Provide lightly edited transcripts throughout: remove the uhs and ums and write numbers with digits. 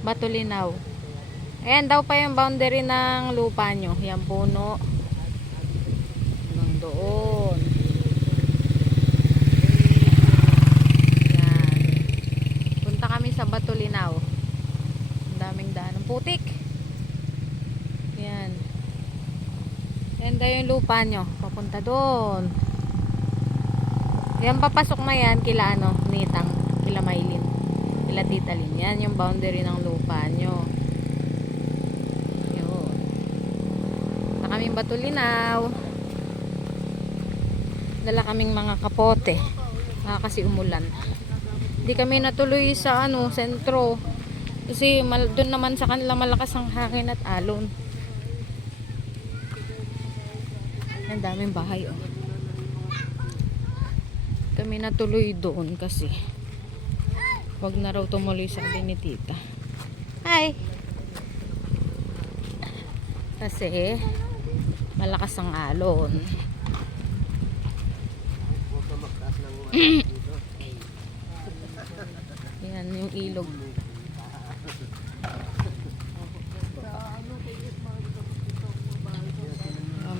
Batulinaw. Ayan daw pa yung boundary ng lupa nyo. Yan puno. Hanggang doon. Yan. Punta kami sa Batulinaw. Ang daming daan. Ang putik. Yan. Yan daw yung lupa nyo. Papunta doon. Yan papasok na yan kila Nitang. Kila Maylin. Kila Tita Lin. Yan yung boundary ng lupa nyo. Yun. Na kaming Batulinaw. Dala kaming mga kapote. Kasi umulan. Hindi kami natuloy sa sentro. Kasi doon naman sa kanila malakas ang hangin at alon. Ang daming bahay Kami natuloy doon kasi wag na raw tumuloy sabi ni Tita. Hi! Kasi malakas ang alon. Yan yung ilog.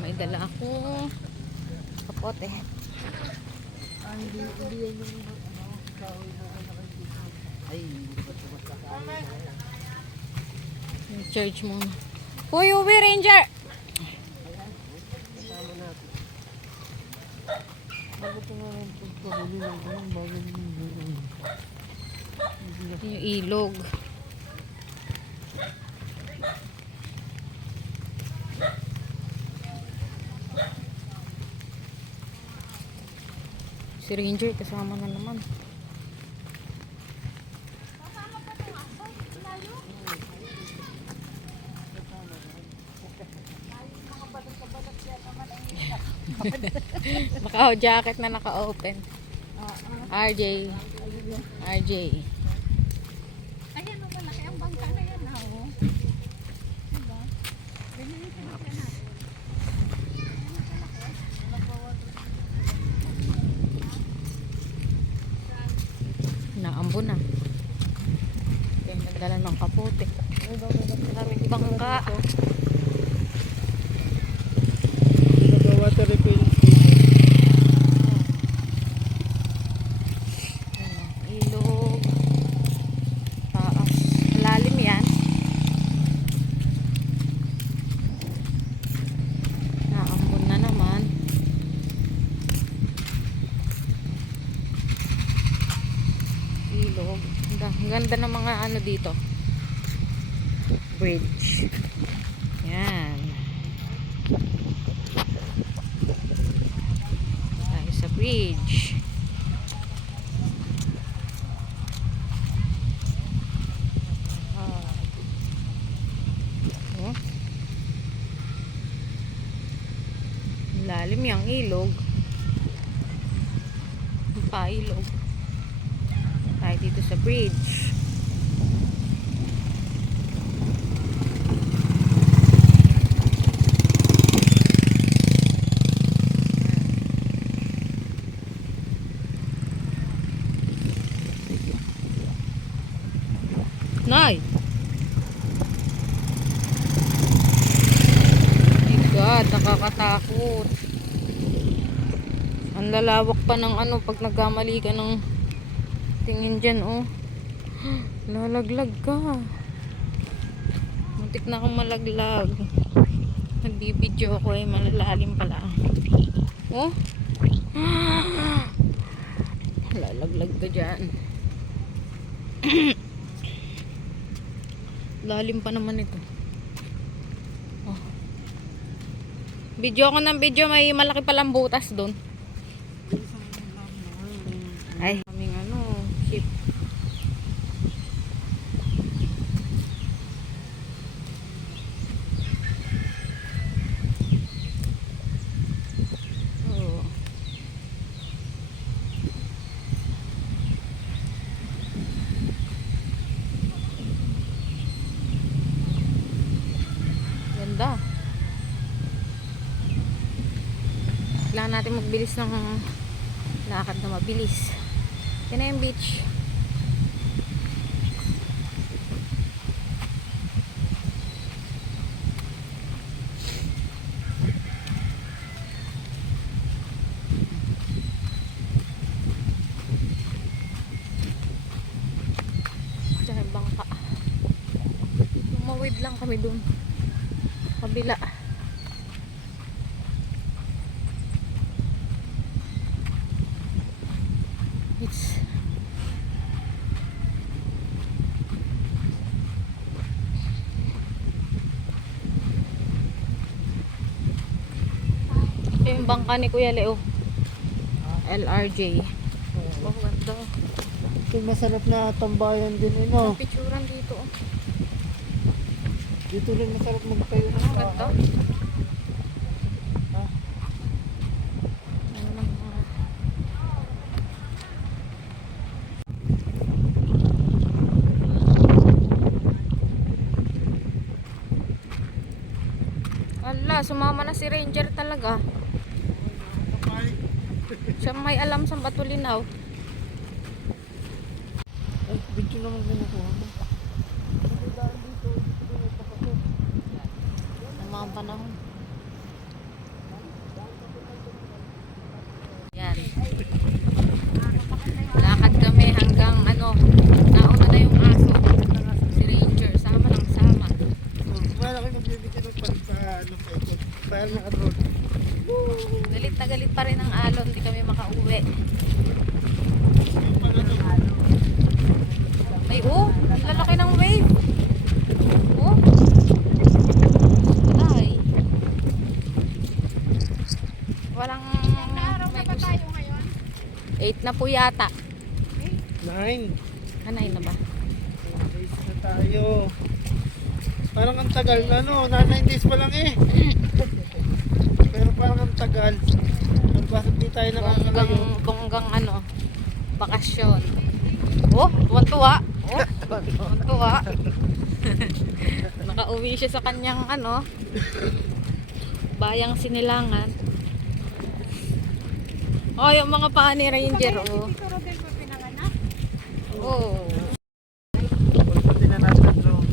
May dala akong kapote. Yung church mo. Hoy, uwi ranger! Yung ilog. Si Ranger kasama na naman. Baka jacket na naka-open. RJ. RJ. Ayan o, malaki ang bangka na yan. Diba? Naambo na. Kaya nagdala ng kapote. Maraming bangka. Water refill. Ilog. Taas. Malalim yan. Naambon na naman. Ilog. Ang ganda ng mga dito. Bridge. Yan. Tayo sa bridge. Oh. Lalim yung ilog. Pailog. Tayo dito sa bridge. Nay! My God, nakakatakot. Ang lalawak pa ng pag nagkamali ka ng tingin dyan, lalaglag ka. Muntik na akong malaglag. Nagbibideo ako malalalim pala. Lalaglag ka dyan. Lalim pa naman ito. Video ako ng video, may malaki palang butas doon. Ay, kaming ship. Ganda. Kailangan natin magbilis ng lakad na mabilis. Yan na yung beach. Tatawid lang kami dun. Kabila. It's ito yung bangka ni Kuya Leo. LRJ. Oh, ganda. Ito masarap na tambayan din eh, no? Picturean dito. Oh. Dito rin masarap magtayo ng Ang ganda. bahay. Ano lang, ala, sumama na si Ranger talaga. Siya may alam sa Batulinaw. Ay, video naman kinukuha mo. Kasi daan dito, dito rin ipapasok. Ang mga panahon. Yan. Lakad kami hanggang ano, nauna na yung aso. Si Ranger, sama ng sama. Wala kayo magbibigyan ng palit sa ano pa ito. Parang naka-drone. Galit na galit pa rin ang alon, hindi kami makauwi. Yung pala to. Ay, oh, ang lalaki ng wave. Oh. Ay. Walang Ilang na araw na may ba gusto. tayo ngayon? 8 na po yata. 9. Anay na ba? Days na tayo. Parang ang tagal na, no? 9 days pa lang eh. Pero parang ang tagal. Bakit di tayo nakakalayo? Bonggang ano, bakasyon. Oh, tuwan-tuwa. Oh, tuwan-tuwa. Nakauwi siya sa kanyang ano, bayang Sinilangan. Oh, yung mga paa ni Ranger, oh. Dito Rodel pa pinanganak? Oh. Pati na natin ang drone.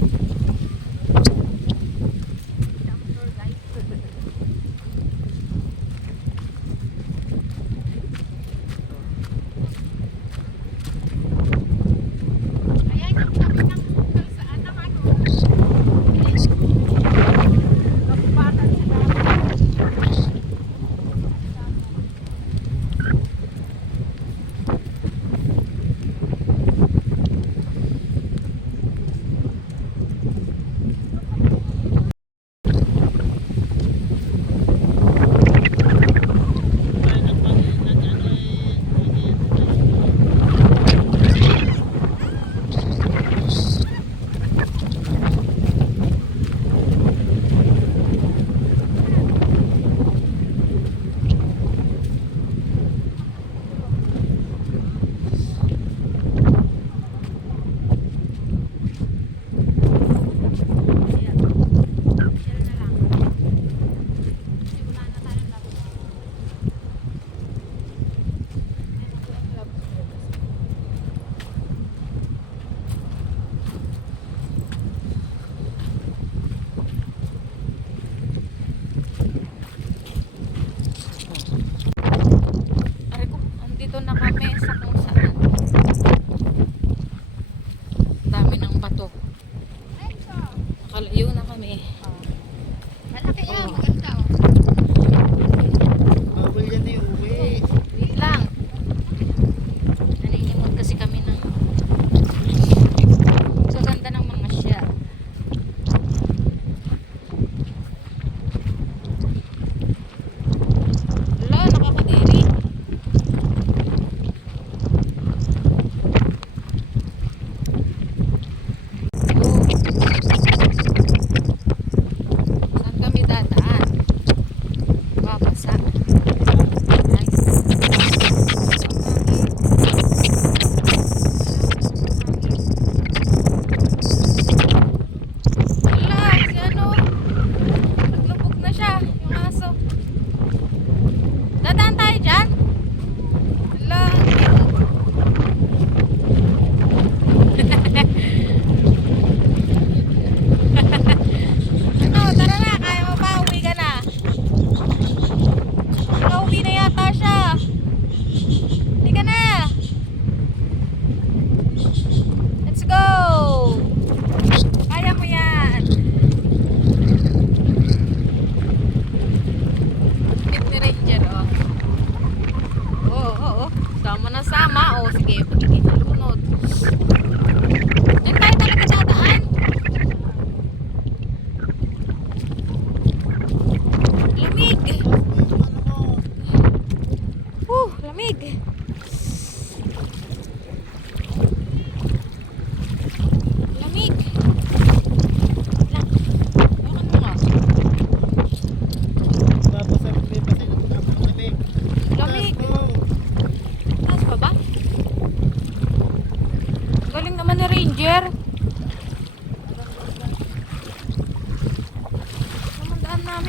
Ayan, yung tabi ng kalsaan ng ano. Nakupatan sila. Aray ko, andito na kami sa kung saan. Dami ng bato. Nakalayo na kami. Malaki yan, maganda oh. Bawal yan eh, uwi. Wait lang. Naninimod kasi kami ng gaganda ng mga siya. Wala, nakakadiri. Oh.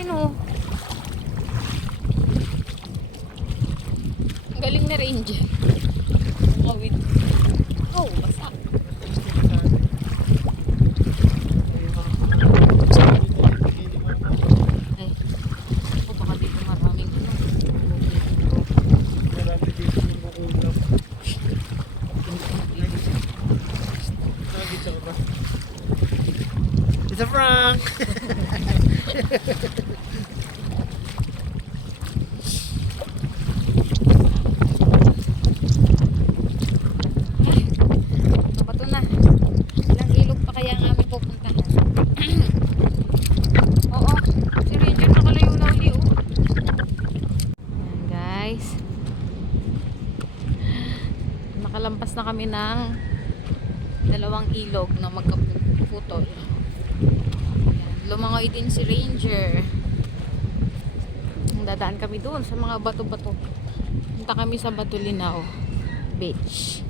Ayan oh. Ang galing na Ranger. Mawid. Oh, basa. Ay. Oh, baka dito maraming ano. Marami dito yung ulam. Nakikita ko ba? It's a prank! Bato na. Ilang ilog pa kaya ang aming pupuntahan? Oo. Si Ranger nakalayo na uli oh. Ayan guys. Nakalampas na kami ng dalawang ilog na magkaputol. Ayan. Lumangoy din si Ranger. Dadaan kami doon sa mga bato-bato. Punta kami sa Batulinaw Beach.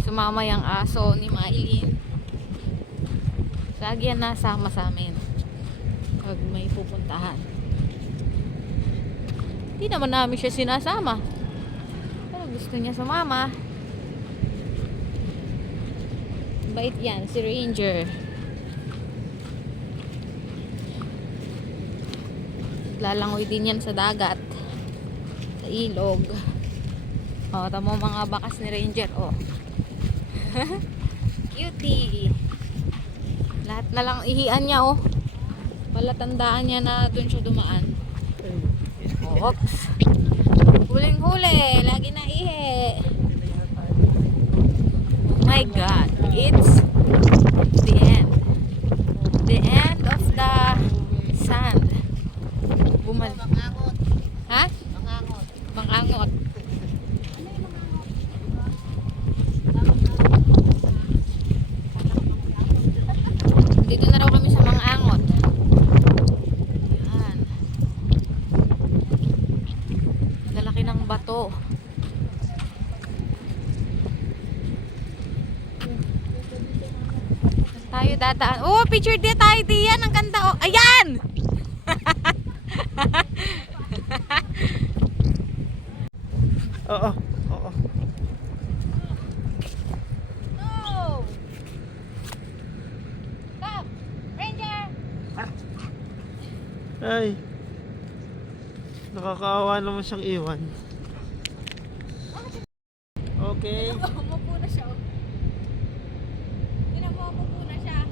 Sumama yung aso ni Maylin. Lagi yan nasama sa amin pag may pupuntahan. Hindi naman namin siya sinasama, pero gusto niya sumama. Bait yan si Ranger. Lalangoy din yan sa dagat, sa ilog. O, tamo mga bakas ni Ranger. O, cutie. Lahat na lang ihian niya oh. Palatandaan niya na dun siya dumaan. Oops. Huling huli. Lagi na ihi. Oh my God. It's the end. The end of the sand. Bumal. Ha? Bangangot. Dito na raw kami sa mga angot. Yan. Lalaki ng bato. Tayo dadaan. Oh, picture din tayo diyan. Ang ganda oh. Ayan! Oo, oo. No! Stop! Ranger! Ay. Nakakaawa naman siyang iwan. Okay. Umupo na siya. Tinan mo, umupo na siya.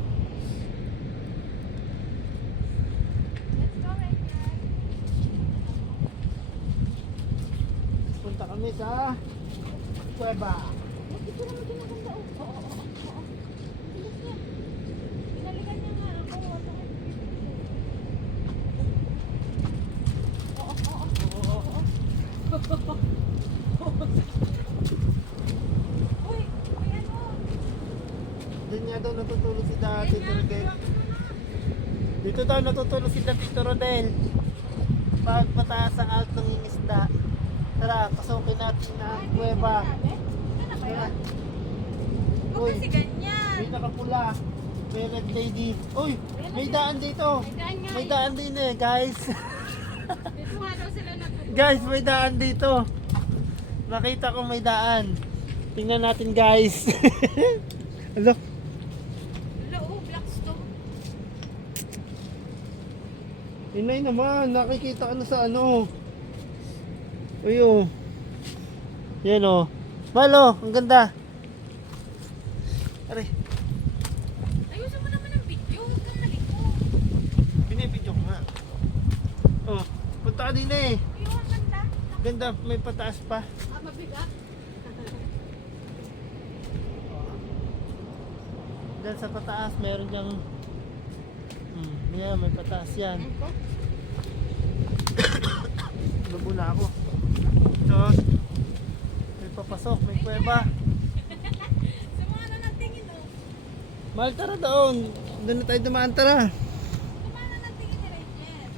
Let's go, Ranger. Punta kami sa Cueva. Ito naman kinaganda. Oo. Bilis niya. Pinalikan niya nga ako. Uy, may ano? Doon nga daw natutulog si Tito Rodel. Dito daw natutulog si Tito Rodel. Pag mataas ang alt ng isda. Tara, pasukin natin na ang kuweba. Ayan. Uy, Kasi ganyan. may nakapula. May red lady. Uy, may daan dito. May daan din eh, guys. Dito nga daw sila nagpupunta. Guys, may daan dito. Nakita ko may daan. Tingnan natin, guys. Ano? Hello, Blackstone. Inay naman, nakikita ka na sa ano. Uy, oh. Yan, oh. Malo, ang ganda. Aray, Ayusin mo naman ang video. Huwag kang maliko. binibidyo ko nga. Oh, punta ka din eh. Ayun, ang ganda. Ganda, may pataas pa. Mabigat. Diyan sa pataas, meron diyang yan, may pataas yan. Lubo na ako. Ito, may papasok, may kuweba. Sumana ng tingin, oh. Mahal, tara doon. Doon na tayo dumaan, tara. Sumana ng tingin ni Rachel.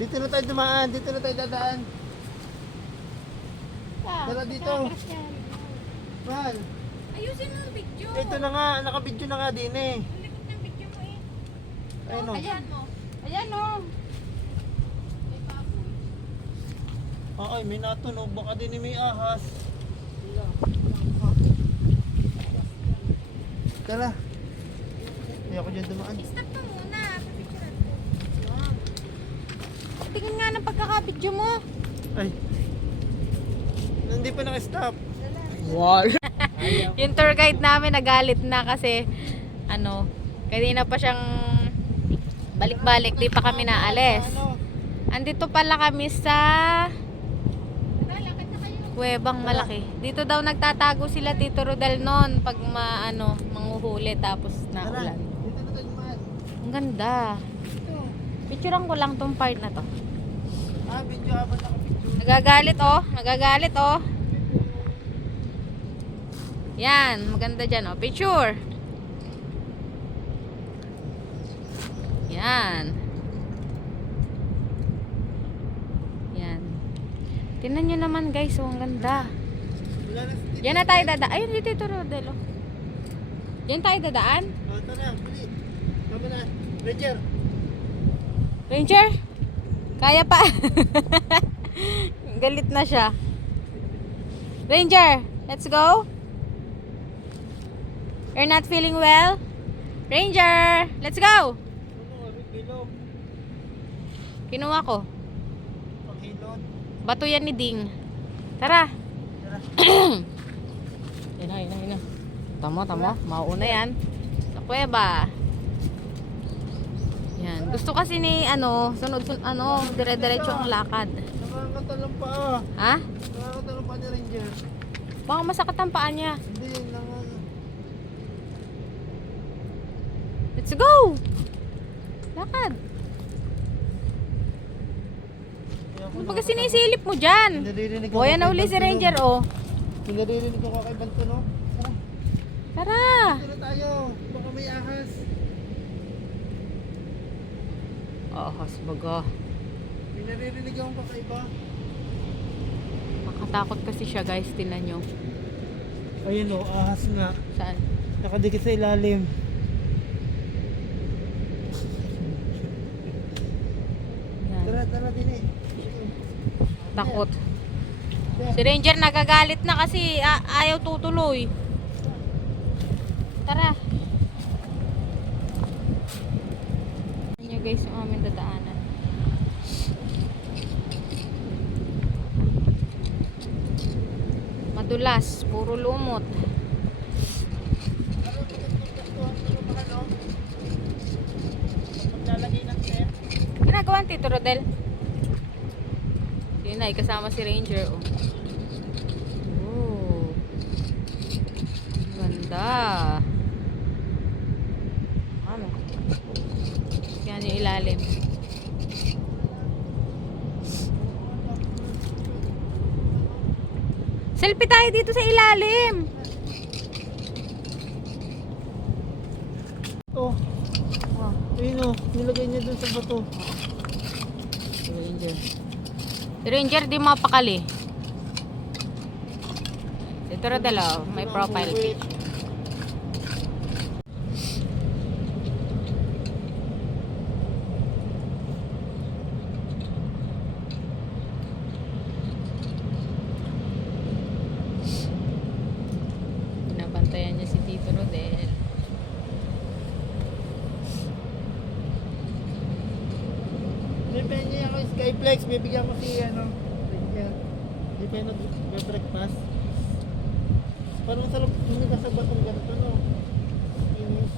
Dito na tayo dumaan, dito na tayo dadaan. Tara dito. Mahal, Ayusin mo ang video. Ito na nga, nakabidyo na nga din eh. Ang likod ng video mo eh. Ayun o. Ayan mo. Ayan o. May baboy. Ay, may natunog. Baka din may ahas. Tara. Ayoko dyan dumaan. Stop ka muna. Papicturean ko. Tingin nga ng pagkakabidyo mo. Ay. Hindi pa naka-stop. Wow. Yung tour guide namin nagalit na kasi ano, kanina pa siyang balik-balik, di pa kami naalis. Ano? Andito pala kami sa Tara, lakad na kayo. Kuwebang Malaki. Dito daw nagtatago sila Tito Rodel noon pag manghuhuli tapos Tara. naulan. Dito na tayo dumaan. Ang ganda. Ito. Picturean ko lang tong part na to. Video habang nakabidyo. Nagagalit oh, nagagalit oh. Yan, maganda dyan oh. Picture. Yan. Yan. Tingnan nyo naman guys, oh, ang ganda. Wala na si Yan na tayo dadaan. Ayun, dito ito Rodel oh. Yan tayo dadaan. Tara, bali. Tama na. Ranger. Ranger? Kaya pa. Galit na siya. Ranger, let's go. You're not feeling well? Ranger, let's go. Ano, bilog. Kinuha ko. Paghilot. Bato yan ni Ding. Tara. Tara. Ina. Tamo. Mauna yan. Sa kuweba. Yan. Gusto kasi ni sunod dire-diretso ang lakad. Nakakatalang pa. Ha? Nakakatalang pa ni Ranger. Baka masakit ang paa niya. Hindi, Let's go! Lakad. Ano pagka sinisilip mo dyan? Naririnig O, yan na uli si Ranger, oh. Naririnig ako kay Banto, no? Tara! Dito na tayo. Baka may ahas. Ahas baga. May naririnig akong kakaiba. Makatakot kasi siya, guys. Tingnan nyo. Ayun o, ahas nga. Saan? Nakadikit sa ilalim. Yan. Tara din eh. Takot. Si Ranger nagagalit na kasi ayaw tutuloy. Tara. Tingnan nyo, guys, yung aming dadaanan. Madulas, puro lumot. Maglalagay ng set. Ginagawa ni Tito Rodel. Yun na, kasama si Ranger. Oh. Ganda. Ano? Yan yung ilalim. Selfie tayo dito sa ilalim. Oh, Wow. ayun o. Nilagay niya dun sa bato. Si Ranger. Si Ranger di mapakali. Ito Rodel, oh, may profile Wait. pic. Binabantayan niya si Tito Rodel. Bibigyan niya ako yung Skyflex. Bibigyan ko si Ranger. Hindi pa yun nag-breakfast. Parang sarap humiga sa batong ganito, no? Inis.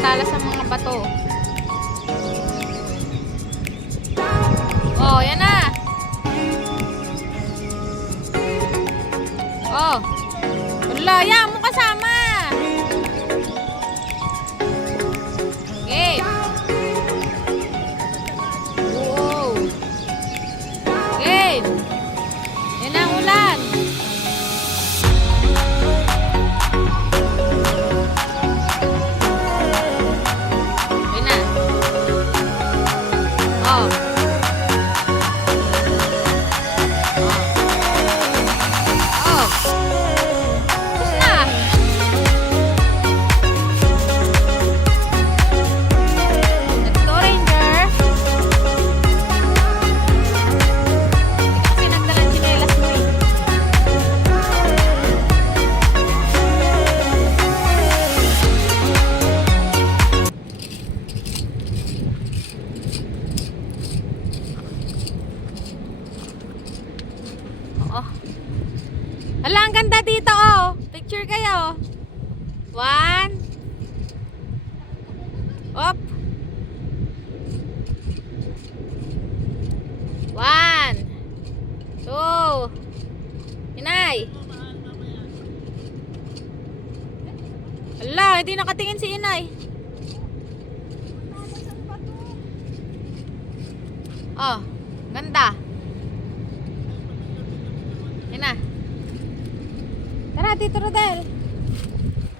Tatalas ang mga bato. Oh, yan na. Oh. Wala, yan mo kasama. Okay. Oo. Okay. Yan ang ulan. Yan na. Oh. Oh. Tapos na. Let's go, Ranger. Kasi nagdalang tsinelas mo eh. Oo. Ala, ang ganda dito oh. Picture kayo. 1. Op. 1. 2. Inay. Ala, hindi nakatingin si Inay. Oh, ganda. Yan na. Tara, Tito Rodel.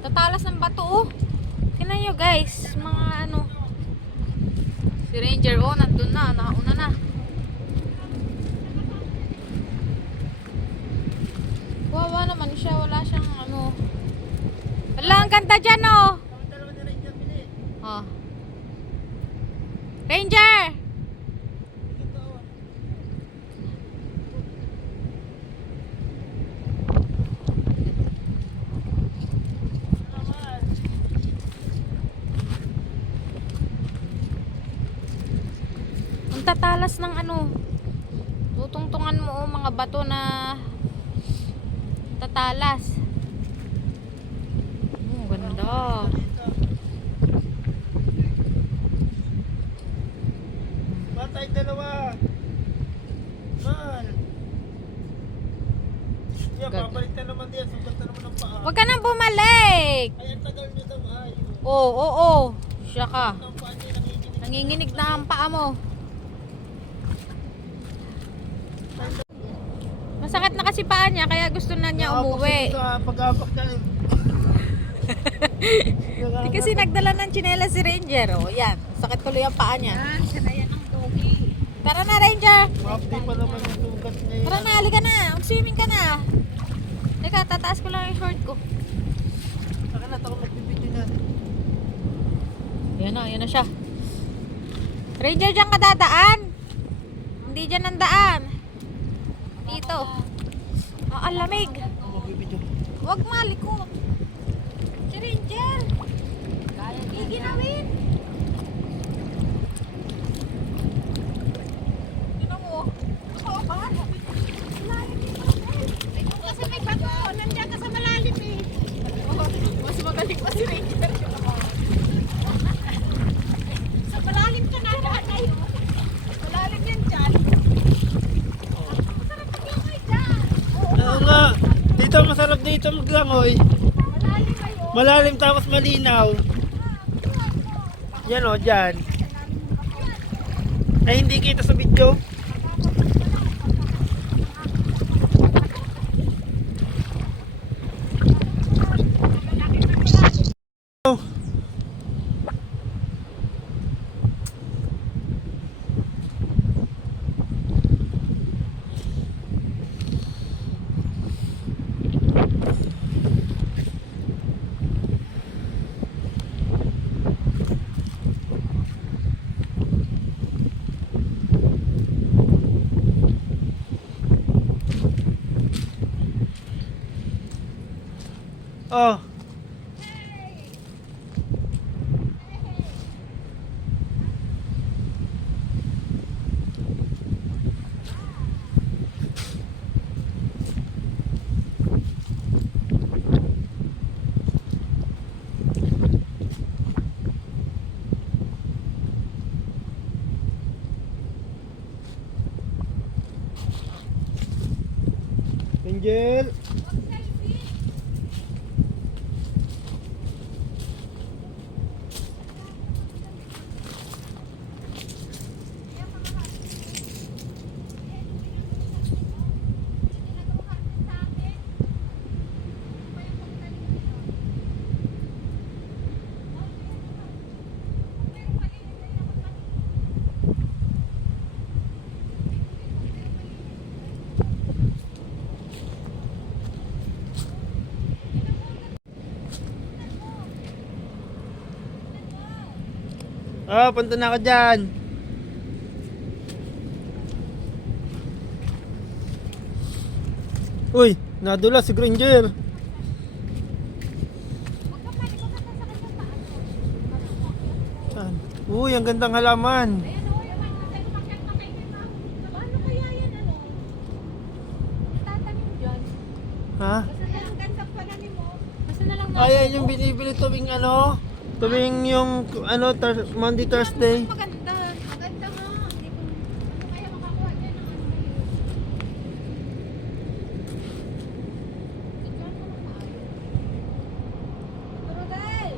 Tatalas ng bato, oh. Tingnan nyo, guys. Mga ano. Si Ranger, oh, nandun na. Nakauna na. Wawa naman siya. Wala siyang ano. Wala, ang ganda dyan, oh. Oh. Ranger! Ang tatalas ng ano. Tutungtungan mo, oh, mga bato na tatalas. Oh, ganda. Patay dalawa. Man. Yeah, Ganda. papalit na naman diyan. Sugat na naman ang paa. Huwag ka nang bumalik. Ay, ang tagal nyo daw. Ay, Oo, oo, oo. Siya ka. ang paa niya nanginginig. Nanginginig na ang paa mo. Masakit na kasi paa niya, kaya gusto na niya umuwi. Pag-apak ka. Hindi kasi nagdala ng tsinelas si Ranger. O, yan. Sakit tuloy ang paa niya. Yan, sila yan ang doggy. Tara na, Ranger. Mapdi pa naman yung sugat niya. Tara na, halika na. Swimming ka na. Teka, tataas ko lang yung short ko. Saka na ako nagbibidyo na. Yan na siya. Ranger, dyan ka dadaan. Hindi dyan ang daan. Dito. Ang lamig. Magbibidyo. Huwag malikot. Si Ranger. Iginawin. Tinan mo. Oo, bahala. Kasi may bato, nandiyan ka sa malalim eh. Mas magaling pa si Ranger. Sa malalim ka na lahat tayo. Malalim yan dyan. Masarap mag-langoy dyan. Oo nga. Dito masarap dito maglangoy. Malalim kayo. Malalim tapos malinaw. Yan o, dyan. Ay, hindi kita sa video. Oh. Oh. Angel. Oh, punta na ako dyan. Uy, nadula si Granger. Saan? Uy, ang gandang halaman. Paano kaya yan, ano? Tatanim dyan. Ha? Basta na lang ganda pananim mo. Basta na lang Ay, yung binibili tuwing ano? Tuwing yung ano, Monday, Thursday. maganda. Maganda nga. Hindi ko, ano kaya makakuha dyan ng ano yun? Tignan mo lang maayos. Rodel!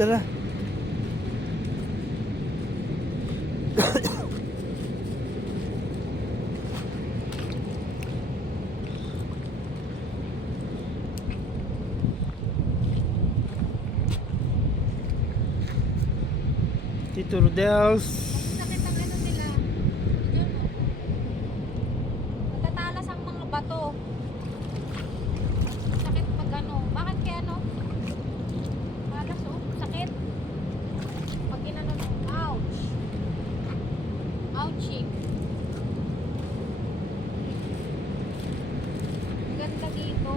Tara. Tito Rodel's. Sakit ang ano nila. Diyan mo. Natatalas ang mga bato. Sakit pag ano. Bakit kaya ano? Malas oh. Sakit. Pag ginano mo. Ouch. Ouchie. Ang ganda dito.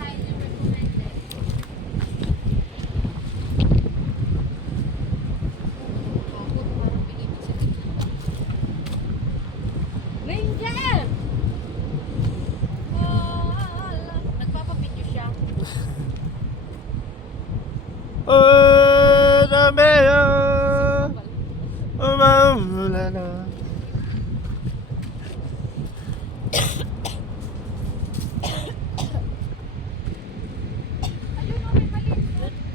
Highly recommended. Pagod, parang bigay mo sa Ranger! Wala. Nagpapapidyo siya. Oh, dami ah. Wala na.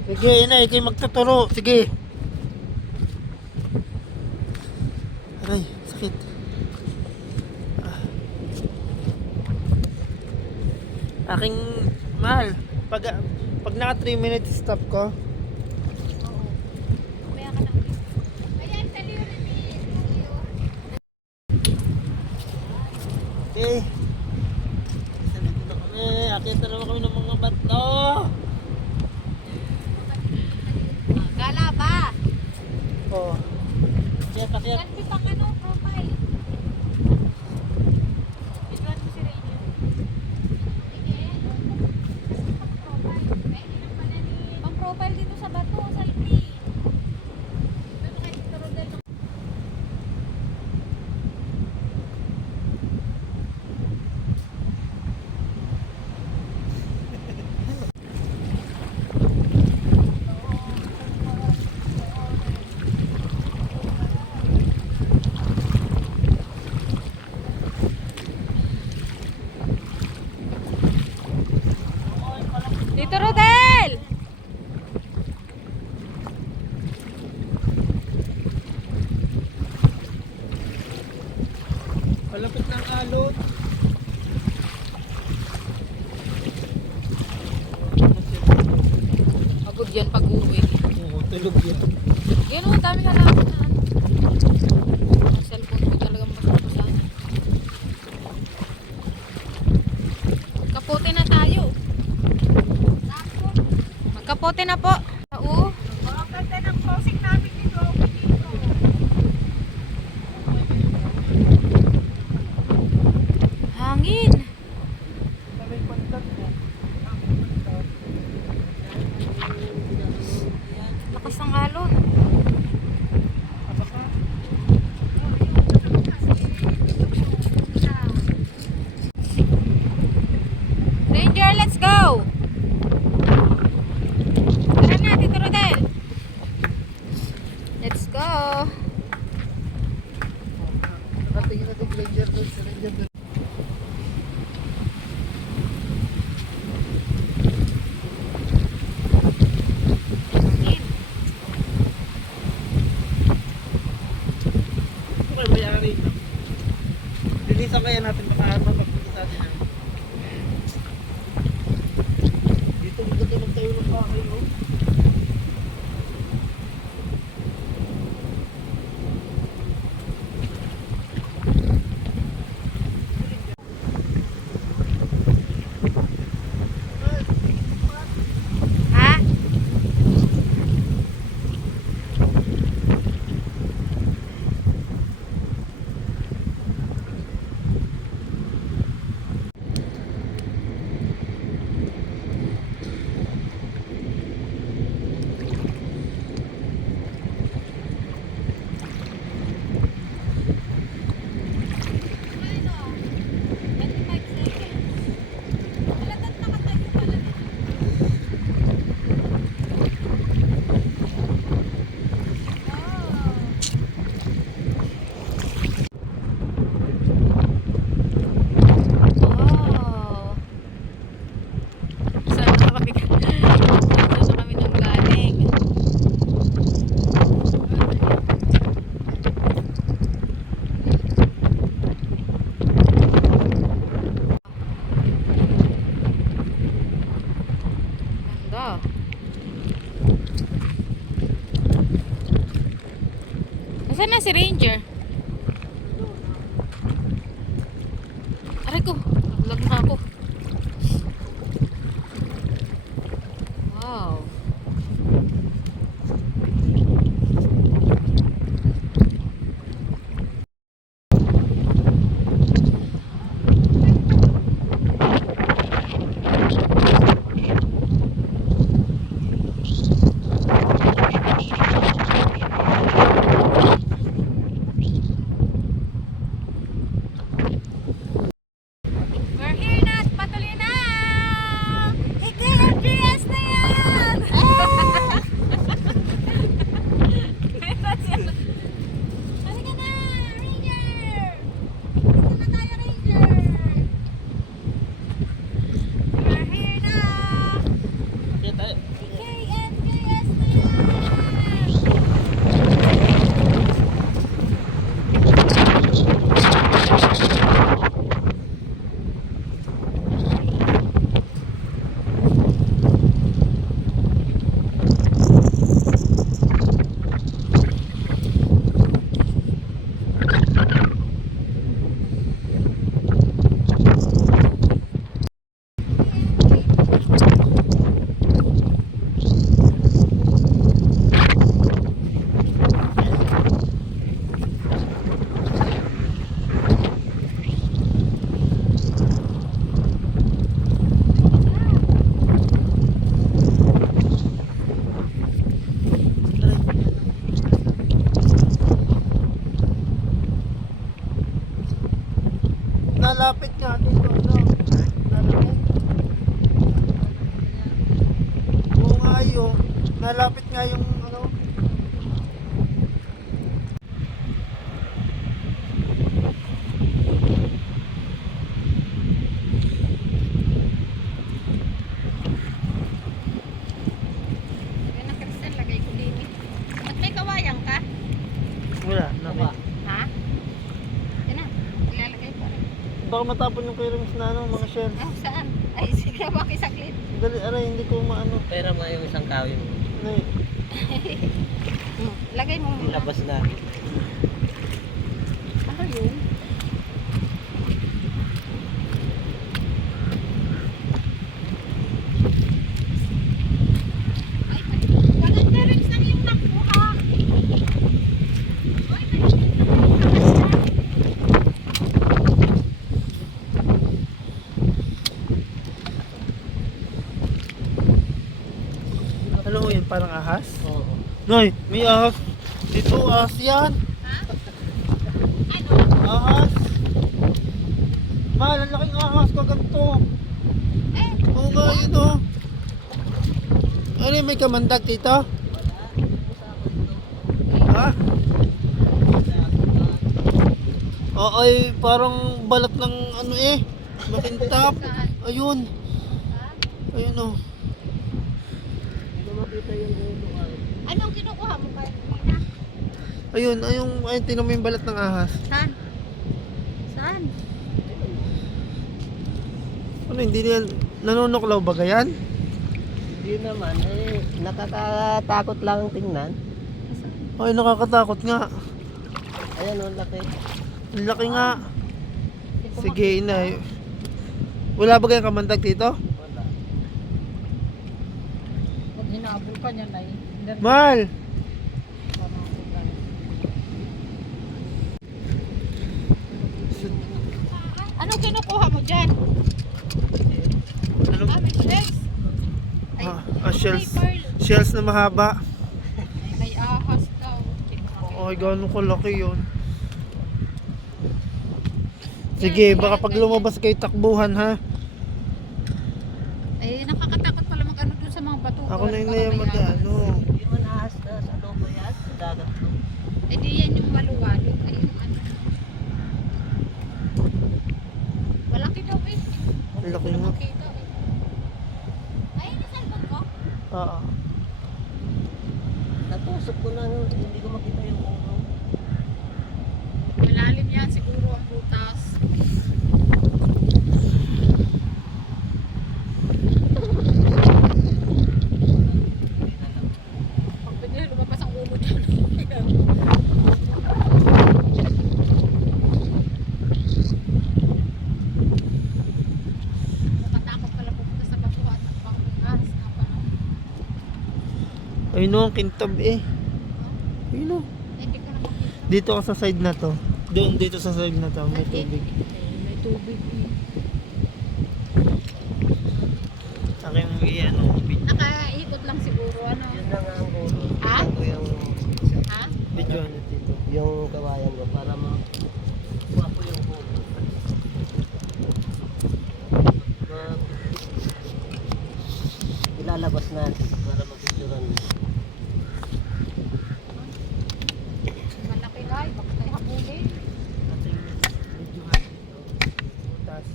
Sige, ina, ikaw yung magtuturo. Sige. Aray, sakit. Ah. Aking mahal. Pag naka 3 minutes stop ko. Kumaya ka na ulit. Ayan, sa liyo na niyo. Okay. Salito na kami. Akita naman kami ng mga bato. Gala ba? Oh. Kaya pakyat. Ganti pang ano, profile. Bigyan mo si Ranger. Pang profile dito sa bato, selfie. Pero kahit ito Rodel. Dito Rodel! Malapit ng alot. Pagod yan pag-uwi. Oo, tulog yan. Gano'n, dami ka lang. Ang cellphone ko talagang basang-basahan. Kapote na tayo. Magkapote na po. Oo. Ang ganda ng closing namin dito. Hangin. May pantat mo. Lakas ng alon. Saan kaya natin mapagpunta natin ah? Dito maganda magtayo ng bahay, oh. Ha? Wow. Saan na kami nang galing? Ganda. Nasaan na si Ranger? Aray ko, naglag na ako. Wow. We're here na at patuloy na! IKFGS na yan! Halika na! Ranger! Dito na tayo, Ranger! We're here na! Kaya tayo. IKFGS na yan! Nalapit nga dito, ano? Nalapit. Oo nga yun. Nalapit nga yung ano. Yan ang kristal, lagay ko din eh. At may kawayang ka? Wala, naka. Ha? Yan na, ilalagay ko rin. Baka matapon yung clearance na ano, mga shells. Ah, saan? Ay, sige, makisaklit. Dali, aray, hindi ko maano. Pera mo yung isang kawin mo. Nay, Lagay mo muna. Labas na. Ano yun? Ay, walang lyrics lang yung nakuha. Ay, ano ho yun, parang ahas? Oo. Noy, may ahas. Dito, ahas yan. ano? Ahas. Mahal, ang laking ahas ko ganito. Eh, Oo nga, yun o. Ano, may kamandag dito? Ha? Oo, ay parang balat ng ano eh. Makintab. saan? Ayun. Ayun o. Anong kinukuha mo ba? Nina? Ayun, ayun, ayun, tinan mo yung balat ng ahas. Saan? Saan? Ano, hindi niya nanunuklaw ba yan? Hindi naman, nakakatakot lang tingnan. Ay, nakakatakot nga. Ayan o, laki. Ang laki nga. Sige, inay. Wala ba kayong kamandag dito? Wala. Pag hinabol ka niya na Mal! Anong kinukuha mo dyan? Ano? May shells. Shells. Shells na mahaba. May ahas daw. Ay, gano'n kalaki yun. Sige, baka pag lumabas kayo takbuhan ha. Nakakatakot pala mag-ano dun sa mga bato. Ako na yung mag-ano. Hindi man ahas na sa lobo yan. Sa dagat to. Di yan yung maluwalo. Ay yung ano. Malaki daw eh. Ang laki nga. Makita eh. Ay, nasalbag ko? Oo. Natusok ko na, hindi ko makita yung ulo. Malalim yan siguro ang butas. Pag bigla lumabas ang ulo dyan. Nakatakot pala pupunta sa bato at pangbukas. Ayun o, ang kintab eh. Ayun o. Hindi ko na makita. Dito ako sa side na to. Doon, dito sa side na to. May tubig. May tubig eh. Aking ano, Nakaikot lang siguro ano. Yun na nga ang ulo. Ha? Ito yung, Ha? video ano dito. yung kawayan ko para makuha ko yung ulo. Ilalabas natin para mapicturan. Malaki guy, baka tayo habulin. Ating video dito. Butas.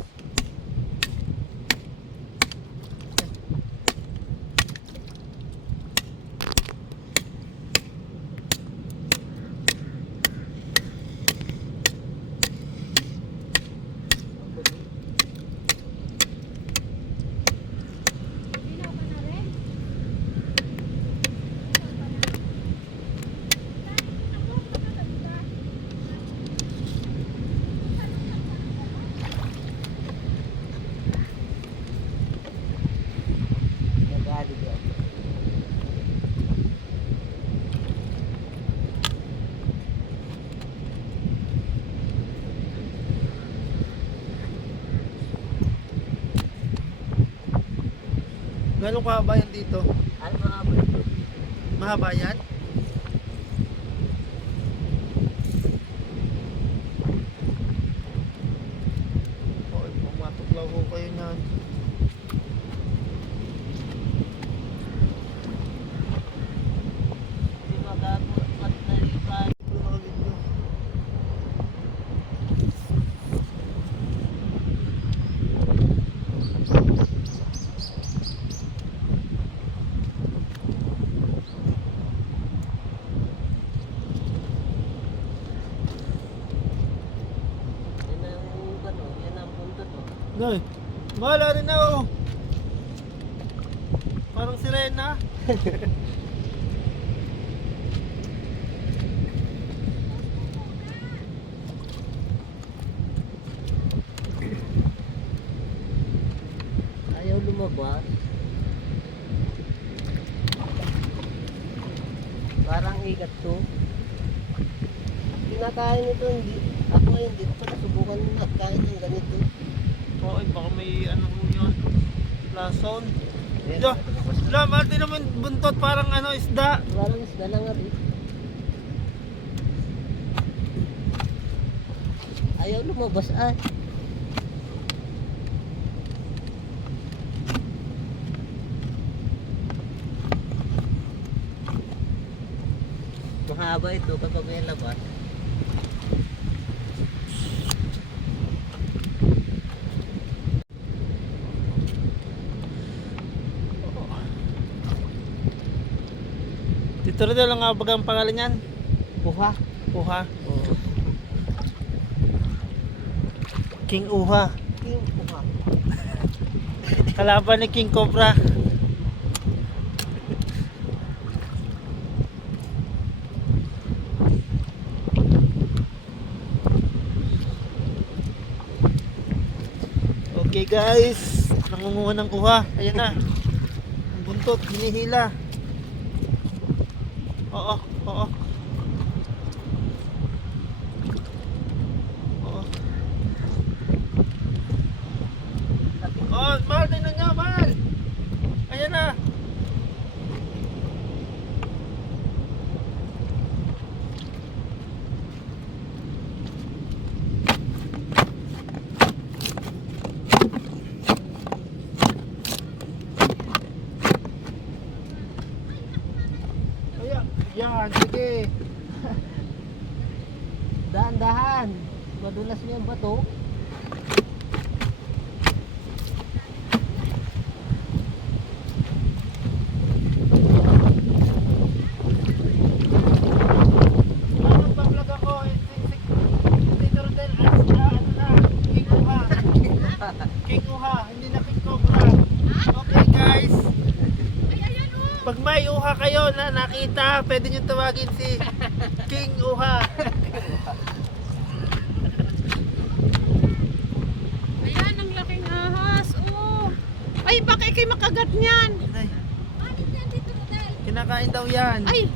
Ginaw ka na rin? Nagalig yan. Gano'ng kahaba yan dito? Ay, mahaba ito. Mahaba yan? Okay, pumatuklaw ko kayo niyan. Hindi magabot at nalipan. Nakavideo. Yan ang ano, yan ang punto to. Nay, mahala rin na oh. Parang sirena. Ayaw lumabas. Parang ikat to. Kinakain ito, hindi. Ako hindi ko pa nasubukan na kain ng ganito. Okay, baka may ano ko yun. Lason. Ayan, Ito. lumabas na. Wala, mati naman buntot parang ano, isda. Parang isda lang nga rin. Ayaw lumabas ay. Mahaba ito kapag may labas. Dito rin lang nga bagang pangalan yan. Puha. Uha. Oo. King Uha. Yung puha. Kalaban ni King Cobra. Okay guys, nangunguha ng uha. Ayan na. Ang buntot, hinihila. Oo, oo. Oo. Oh, Mal, tingnan nyo, Mal. Ayan na. Ayan, yan, sige. Dahan-dahan. Madulas niya ang bato. Magpa-vlog ako, Tito Rodel, ano na, King Uha. King Uha, hindi na King Cobra. Okay guys. Pag may uha kayo na nakita, pwede nyo tawagin si King Uha. Ayan, ang laking ahas. Oh. Ay, baka ikay makagat niyan. Ay, kinakain daw yan. Ay,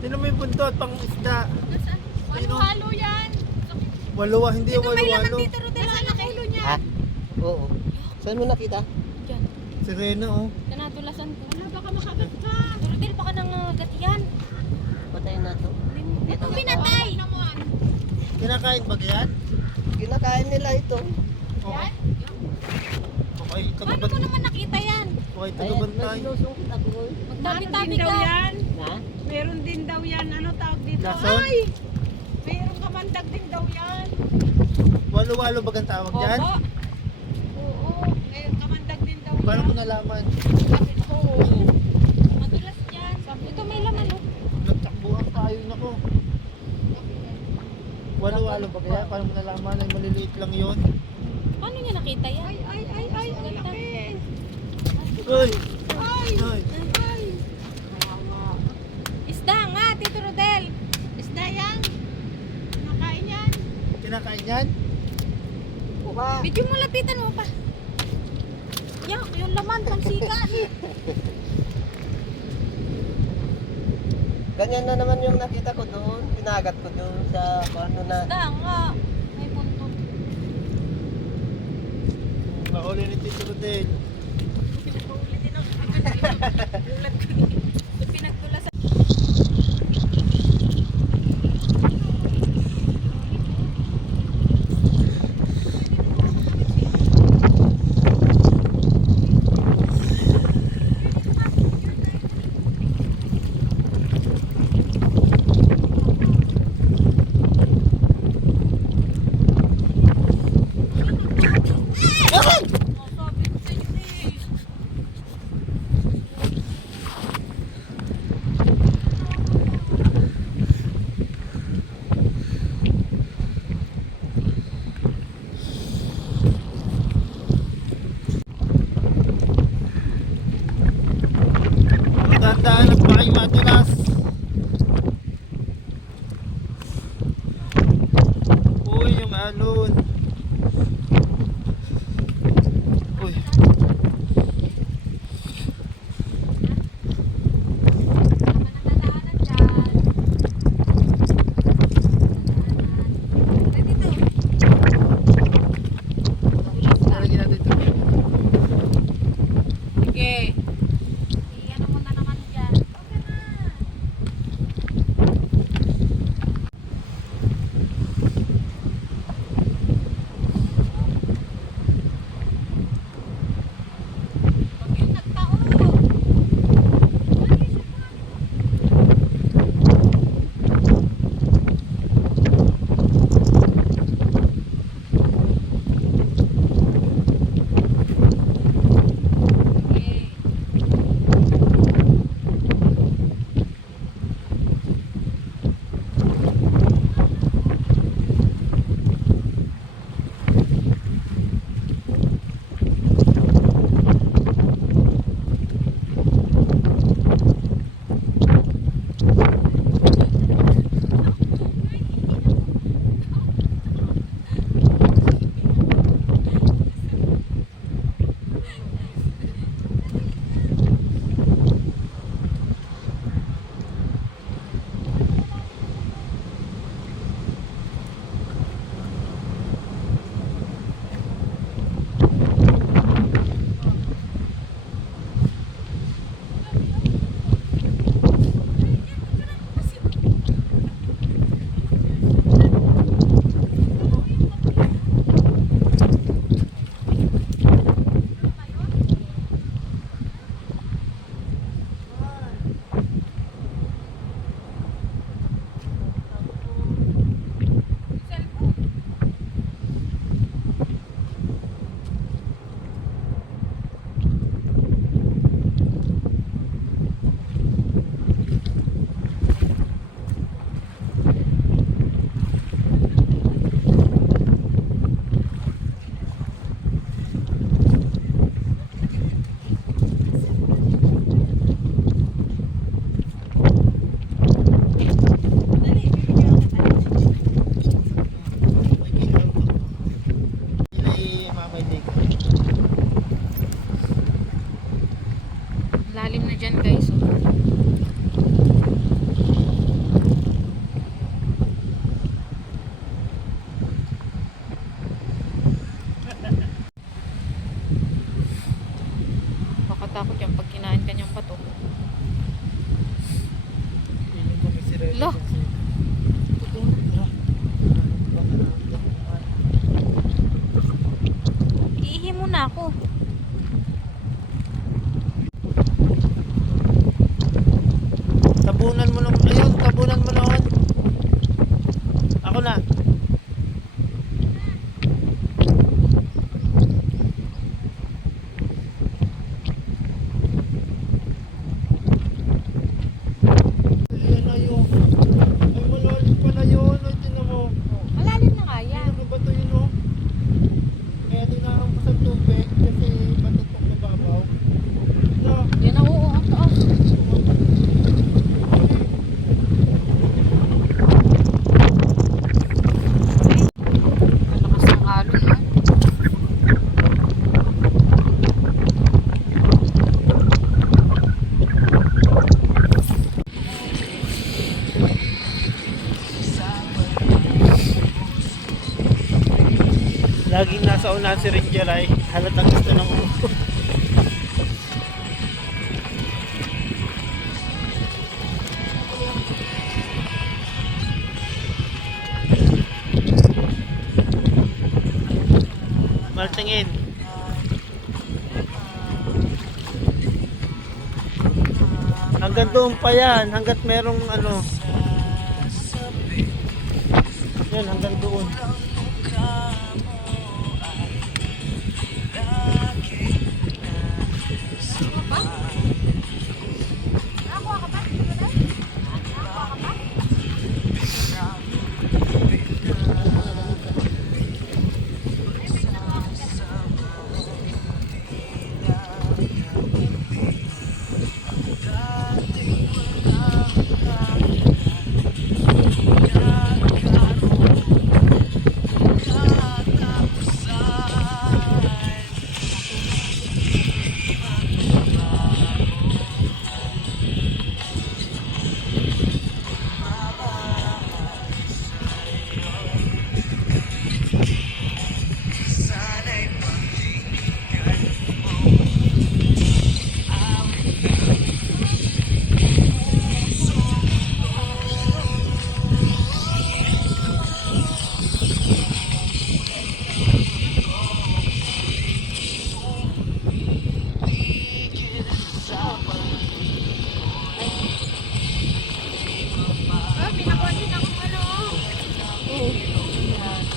Tinan mo yung buntot, pang isda. halo-halo yan. Walo, hindi yung walo-walo. Wala na ulo niya. Ha? Oo. Saan mo nakita? Diyan. Sirena oh. Nanatulasan ko. Wala, baka makagat ka. Rodel, baka nang gatiyan. Patayin na to. Ito pinatay. Naman. Kinakain ba yan? Kinakain nila ito. Oo. Okay, Paano mo naman nakita yan? Okay, Ayan, tagabantay. sinusungkit ako. Magtabi-tabi daw ka. yan. Ha? Meron din daw yan. Ano tawag dito? Lason? Ay! Meron kamandag din daw yan. Walo-walo bagang tawag dyan? Opo. Oo. Meron kamandag din daw Paano yan. ko nalaman? Oo. Madulas yan. Ito may laman oh. Nagtakbuhan tayo nako. Walo-walo ba kaya? Paano mo nalaman? Ay maliliit lang yun. Paano niya nakita yan? Ay, ang laki. Uy! Ay, Ay! ay. Isda nga, Tito Rodel. Isda yan. Nakain yan. Kinakain yan? Uha. Video mo, lapitan mo pa. Yak, yung laman, pansikan. Ganyan na naman yung nakita ko doon. Pinagat ko doon sa ano na. Isda nga. May buntot. Nahuli ni Tito Rodel. Pinagtulasan. dyan guys. Oh. Makatakot yan pag kinain ka niyang bato. Piling ko may sirena Lo. kasi. Iihi muna ako. Tabunan mo nung, ayun, tabunan mo noon. Ako na. Ayan na yun. Ay, malalim pala yun. Ay, tingnan mo. Malalim na nga yan. Ano ba ito yun, oh? Kaya dinahampas ang tubig kasi bato itong mababaw. No. Yan na, oo. Ang taas. Malakas ang alon, no? Laging nasa unahan si Ranger ay halatang gusto ng Maltingin. Hanggang doon pa yan, hanggat merong ano. Yan, hanggang doon.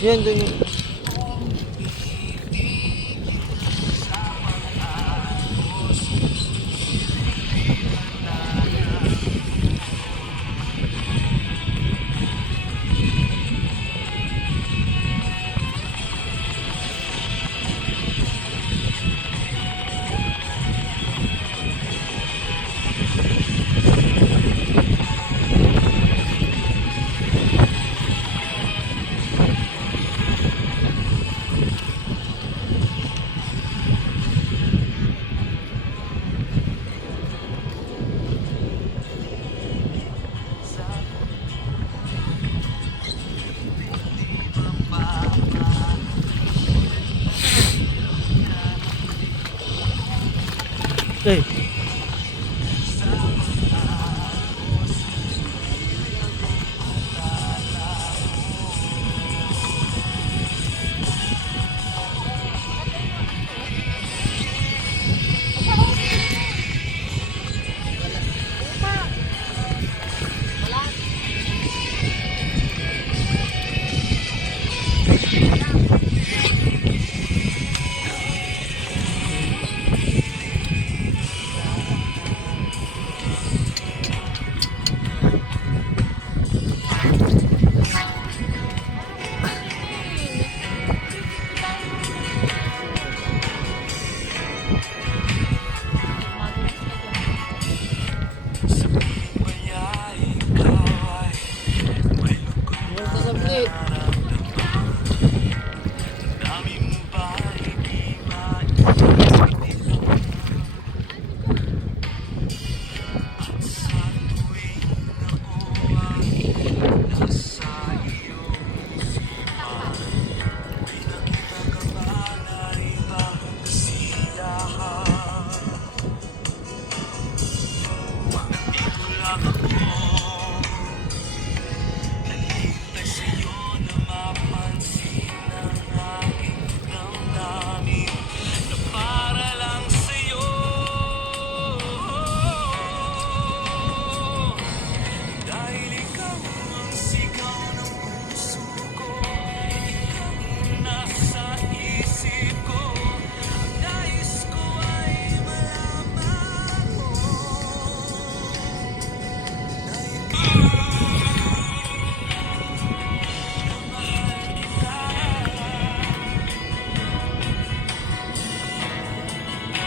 Yan, dun yun. Hey.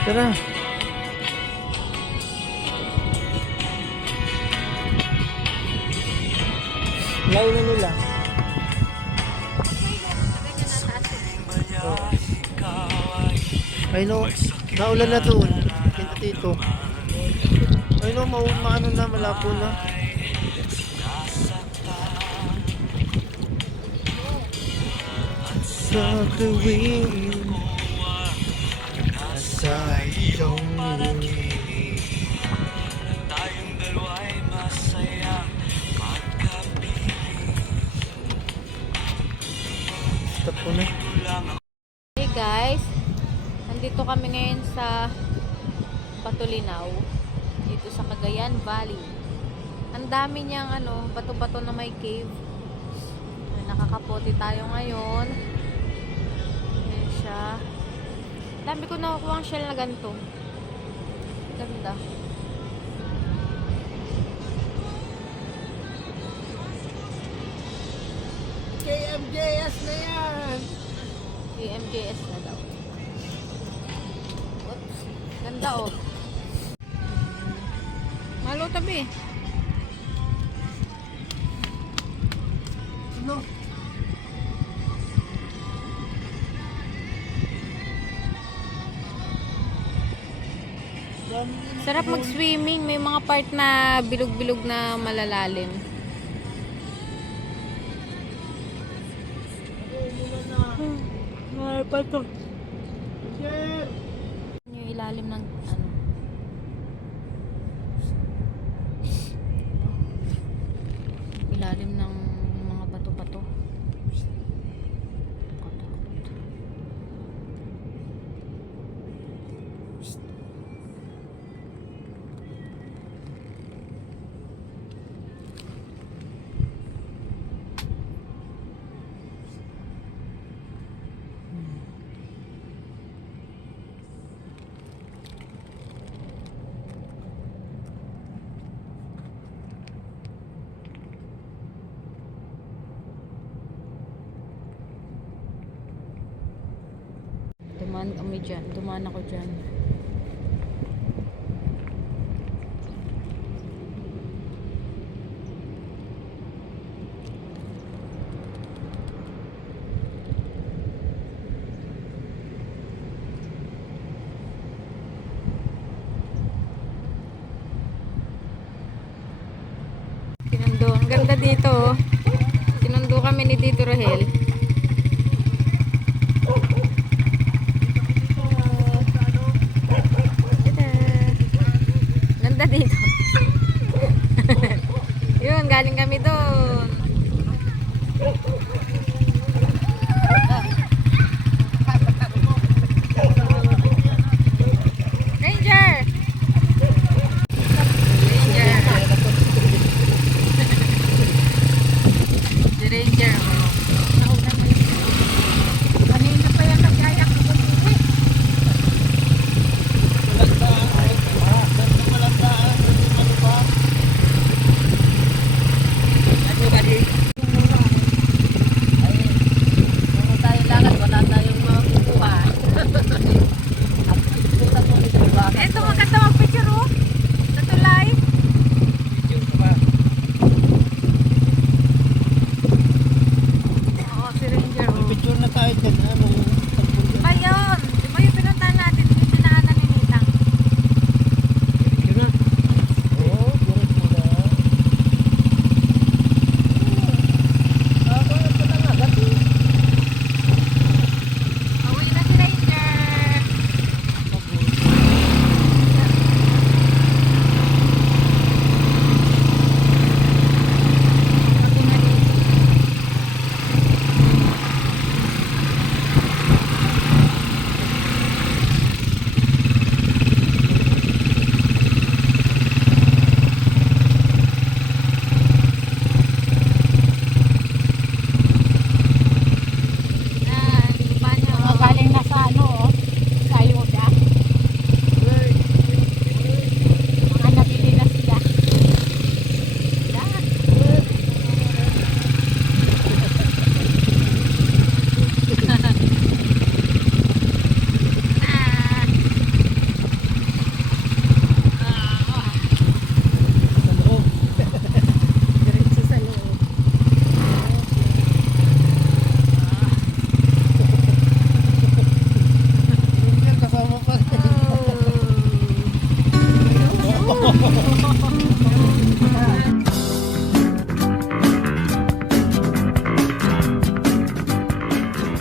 Tara. Layo na nila. Ay no, naulan na doon. Kita dito. Ay no, maano na, malabo na. Sa tuwing nasa iyong ngiti, tayong dalawa'y masayang magkapiling. Stop ko na. Hey guys, nandito kami ngayon sa Patulinaw, dito sa Cagayan Valley. Ang dami niyang bato-bato na may cave. Ay, nakakapote tayo ngayon. Ayan siya. Dami ko nakukuha ang shell na ganito. Ganda. KMJS na yan! KMJS na daw. Oops. Ganda oh. Malo tabi. No. Sarap mag-swimming. May mga part na bilog-bilog na malalalim. Mahal pa to. Share! Yung ilalim ng ilalim ng mga bato-bato. Katakot. Dumaan ako dyan. Sinundo. Ang ganda dito. Oh. Sinundo kami ni Tito Rahel.